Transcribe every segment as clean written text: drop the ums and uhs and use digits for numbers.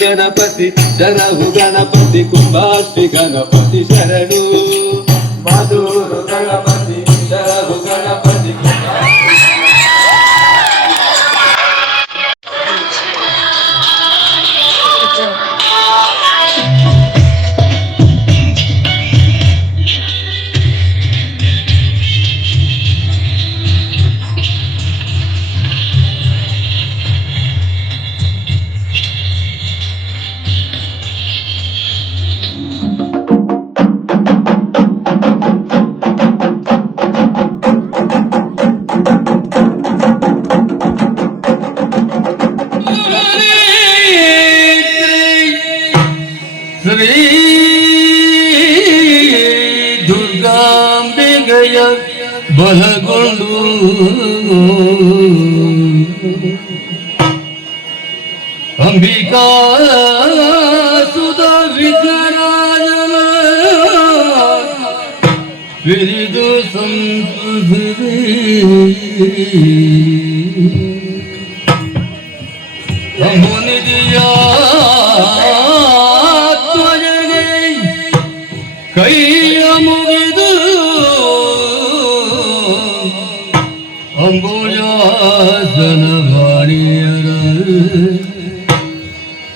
ಗಣಪತಿ ಶರಣು ಗಣಪತಿ ಕುಂಭಾಷ್ಟಿ ಗಣಪತಿ ಶರಣು ಮಧುರು ಗಣಪತಿ ಶರಣು ಗಣಪತಿ ದುರ್ಗಾಂಬೆಗೆಯ ಬಲಗೊಂಡು ಅಂಬಿಕಾ ಸುಧ ವಿಘ್ನರಾಜನ ವಿರಿದು ಸಂತುಸಿರಿ ಅಮುನಿದಿಯ ಕೈಯ ಮುಗಿದು ಅಂಬುಜಾಸನ ವಾಣಿಯರ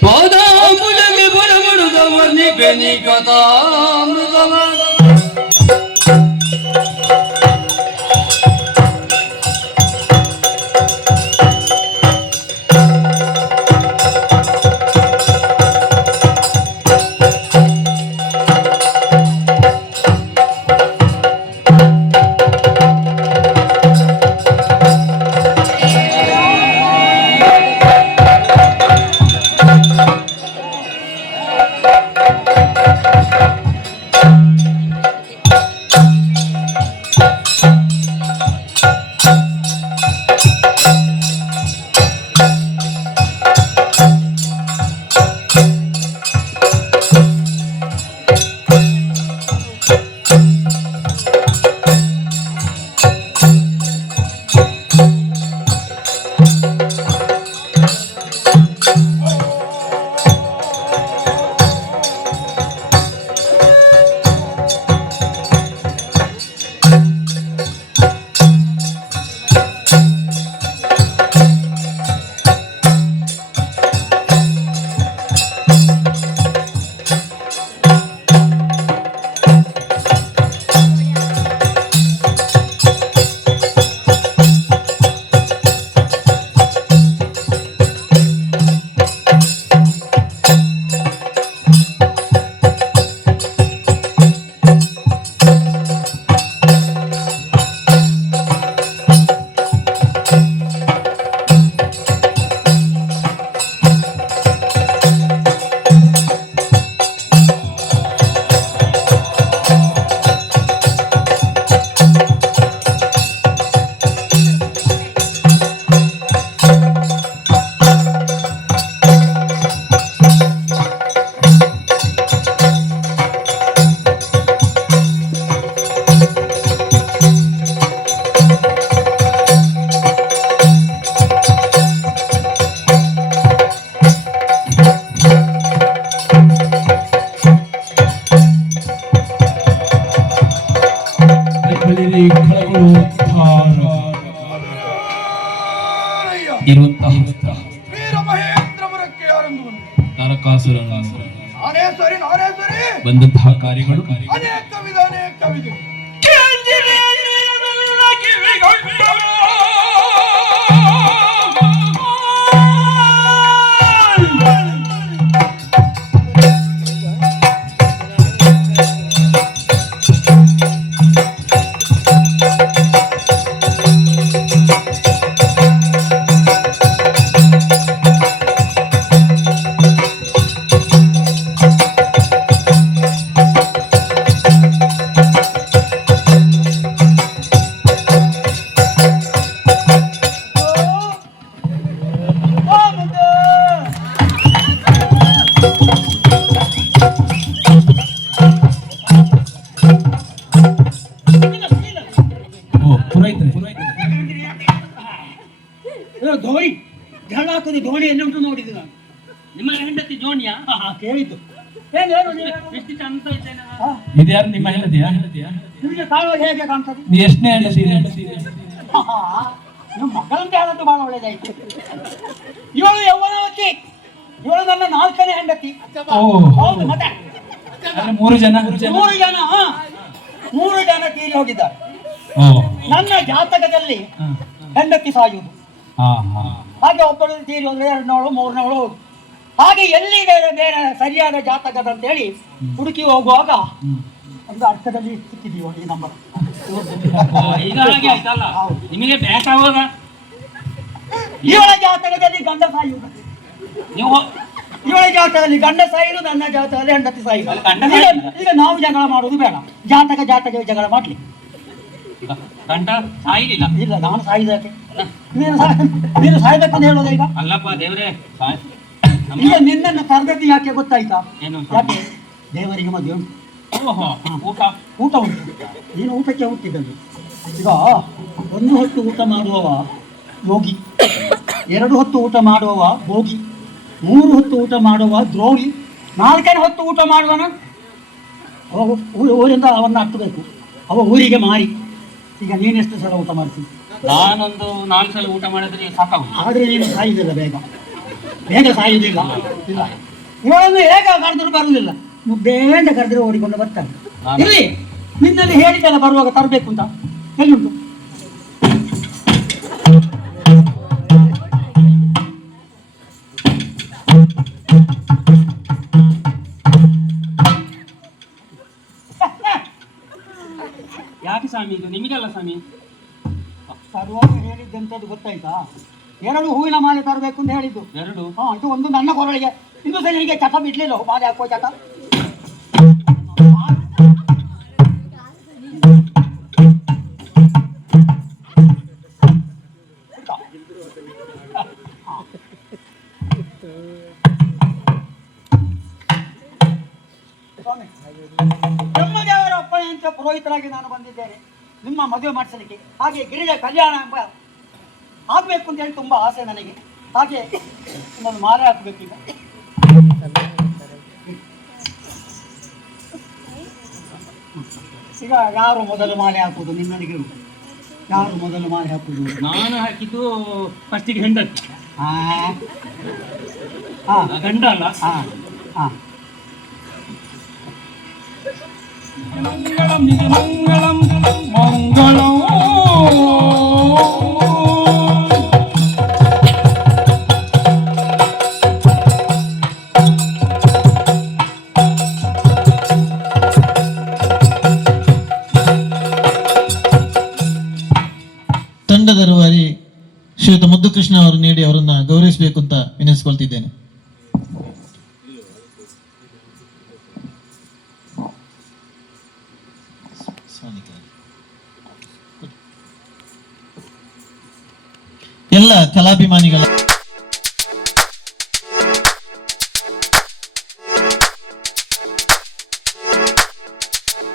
ಪಾದಾಂಬುಜಗೆ ಬರಬಡುದ ವರ್ಣಿ ಬೆನಿ ಕಥಾಮೃತವ ಇರುವಂತಹ ವೀರ ಮಹೇಂದ್ರಪುರಕ್ಕೆ ಯಾರೆಂದು ನರಕಾಸುರನ ನಾನೇ ಸರಿ ಬಂದಂತಹ ಕಾರ್ಯಗಳು ಅನೇಕ ವಿಧ ಓ ಪುರೋಹಿತರೆ. ಧೋಣಿ ಜಗಳ ಹಾಕೋದು ಧೋಣಿ ಎಲ್ಲಿ ಉಂಟು ನೋಡಿದ್ದು ನಾನು. ನಿಮ್ಮ ಹೆಂಡತಿ ಜೋಣಿಯಾ? ಕೇಳಿದ್ದು ಎಷ್ಟು ಚಂದ ಇದ್ದೇನೆ ನಾನು. ಇದ್ಯಾರು ನಿಮ್ಮ ಹೆಂಡತಿಯಾ? ನಿಮಗೆ ಕಾಣುವಾಗ ಹೇಗೆ ಕಾಣ್ತದೆ? ನೀ ಎಷ್ಟನೇ ಹೆಂಡತಿ? ನಿಮ್ಮ ಮಗಳಂತೆ ಆದದ್ದು ಬಹಳ ಒಳ್ಳೇದಾಯ್ತು. ಇವಳು ಯೌವನವತಿ, ಇವಳು ನನ್ನ 4ನೇ ಹೆಂಡತಿ. ಓ ಹೌದು ಮತ್ತೆ ಅಂದ್ರೆ 3 ಜನ. 3 ಜನ ತೀರಿ ಹೋಗಿದ್ದಾರೆ. ಓ ನನ್ನ ಜಾತಕದಲ್ಲಿ ಹೆಂಡತಿ ಸಾಯುವುದು, ಹಾ ಹಾ. ಹಾಗೆ ಒಬ್ಬಳು ತೀರಿ ಹೋದ್ರೆ 2 3 ಹೋಗುದು. ಹಾಗೆ ಎಲ್ಲಿ ಬೇರೆ ಬೇರೆ ಸರಿಯಾದ ಜಾತಕದಂತೇಳಿ ಹುಡುಕಿ ಹೋಗುವಾಗ ಒಂದು ಅರ್ಥದಲ್ಲಿ ಸಿಕ್ಕಿದೀವ ಈ ನಂಬರ್. ಈಗ ಹಾಗೆ ಆಯ್ತಲ್ಲ, ನಿಮಗೆ ಬೇಕಾಗುವಾಗ ಇವಳ ಜಾತಕದಲ್ಲಿ ಗಂಡ ಸಾಯುವುದು, ನೀವು ಇವಳ ಜಾತಕದಲ್ಲಿ ಗಂಡ ಸಾಯುವುದು, ನನ್ನ ಜಾತಕದಲ್ಲಿ ಹೆಂಡತಿ ಸಾಯುವುದು. ಗಂಡ ಈಗ ನಾವು ಜಗಳ ಮಾಡುವುದು ಬೇಡ, ಜಾತಕ ಜಗಳ ಮಾಡ್ಲಿ. ಗಂಡ ಸಾಯಿಲಿಲ್ಲ. ಇಲ್ಲ ನಾನು ಸಾಯಿದಕ್ಕೆ ನೀನು ಸಾಯ್ಬೇಕಂತ ಹೇಳೋದ ಈಗ? ಅಲ್ಲಪ್ಪ ದೇವ್ರೆ, ಈಗ ನಿನ್ನನ್ನು ತರಬೇತಿ ಯಾಕೆ ಗೊತ್ತಾಯ್ತಾ? ಏನು? ಯಾಕೆ ದೇವರಿಗೆ ಮದುವೆ ಉಂಟು, ಓಹೋ, ಊಟ ಊಟ ಉಂಟು, ನೀನು ಊಟಕ್ಕೆ ಹುಟ್ಟಿದ್ದದ್ದು. ಈಗ 1 ಹೊತ್ತು ಊಟ ಮಾಡುವವ ಯೋಗಿ, 2 ಹೊತ್ತು ಊಟ ಮಾಡುವವ ಭೋಗಿ, 3 ಹೊತ್ತು ಊಟ ಮಾಡುವ ದ್ರೋಹಿ, 4ನೇ ಹೊತ್ತು ಊಟ ಮಾಡುವನ ಊರಿಂದ ಅವನ್ನ ಹತ್ತಬೇಕು, ಅವ ಊರಿಗೆ ಮಾರಿ. ಈಗ ನೀನೆಷ್ಟು ಸಲ ಊಟ ಮಾಡ್ತೀನಿ? ನಾನೊಂದು 4 ಸಲ ಊಟ ಮಾಡಿದ್ರೆ ಸಾಕಾಗುದು. ಆದರೆ ನೀನು ಸಾಯುವುದಿಲ್ಲ, ಬೇಗ ಸಾಯುವುದಿಲ್ಲ. ಇಲ್ಲ, ಇವಳನ್ನು ಹೇಗೆ ಕರೆದ್ರು ಬರುವುದಿಲ್ಲ, ಮುದ್ದೇಂದ ಕರೆದ್ರೆ ಓಡಿಕೊಂಡು ಬರ್ತಾನೆ. ಇಲ್ಲಿ ನಿನ್ನಲ್ಲಿ ಹೇಳಿದ್ದೆಲ್ಲ ಬರುವಾಗ ತರಬೇಕು ಅಂತ ಎಲ್ಲಿಂಟು? ಯಾಕೆ ಸ್ವಾಮಿ, ಇದು ನಿಮಗೆಲ್ಲ ಸ್ವಾಮಿ. ತರುವಾಗ ಹೇಳಿದ್ದಂಥದ್ದು ಗೊತ್ತಾಯ್ತಾ? 2 ಹೂವಿನ ಮಾಲೆ ತರಬೇಕು ಅಂತ ಹೇಳಿದ್ದು. 2? ಇದು ಒಂದು ನನ್ನ ಕೊರಳಿಗೆ, ಇದು ಸರಿ ಹೀಗೆ ಚಟ ಬಿಡ್ಲಿಲ್ಲ, ಮಾಲೆ ಹಾಕೋ ಚಟ. ಬ್ರಹ್ಮದೇವರ ಅಪ್ಪಣೆಯಂತೆ ಪುರೋಹಿತರಾಗಿ ನಾನು ಬಂದಿದ್ದೇನೆ ನಿಮ್ಮ ಮದುವೆ ಮಾಡಿಸಲಿಕ್ಕೆ. ಹಾಗೆ ಗಿರಿಜ ಕಲ್ಯಾಣ ಎಂಬ ಆಗ್ಬೇಕು ಅಂತ ಹೇಳಿ ತುಂಬಾ ಆಸೆ ನನಗೆ. ಹಾಗೆ ಇನ್ನೊಂದು ಮಾಲೆ ಹಾಕಬೇಕೀಗ. ಈಗ ಯಾರು ಮೊದಲು ಮಾಲೆ ಹಾಕುವುದು? ನಿನ್ನನಿಗೆ ಯಾರು ಮೊದಲು ಮಾಲೆ ಹಾಕುವುದು? ನಾನು ಹಾಕಿದ್ದು ಫಸ್ಟಿಗೆ ಹೆಂಡತಿ. ಗಂಡ ಅಲ್ಲ. ಮಂಗಳಂ ಮಂಗಳಂ ಮಂಗಳಂ. ತಂಡದ ರೂವಾರಿ ಶ್ರೀಯುತ ಮುದ್ದುಕೃಷ್ಣ ಅವರು ನೀಡಿ ಅವರನ್ನ ಗೌರವಿಸಬೇಕು ಅಂತ ವಿನಂತಿಸಿಕೊಳ್ತಿದ್ದೇನೆ. ಎಲ್ಲ ಕಲಾಭಿಮಾನಿಗಳ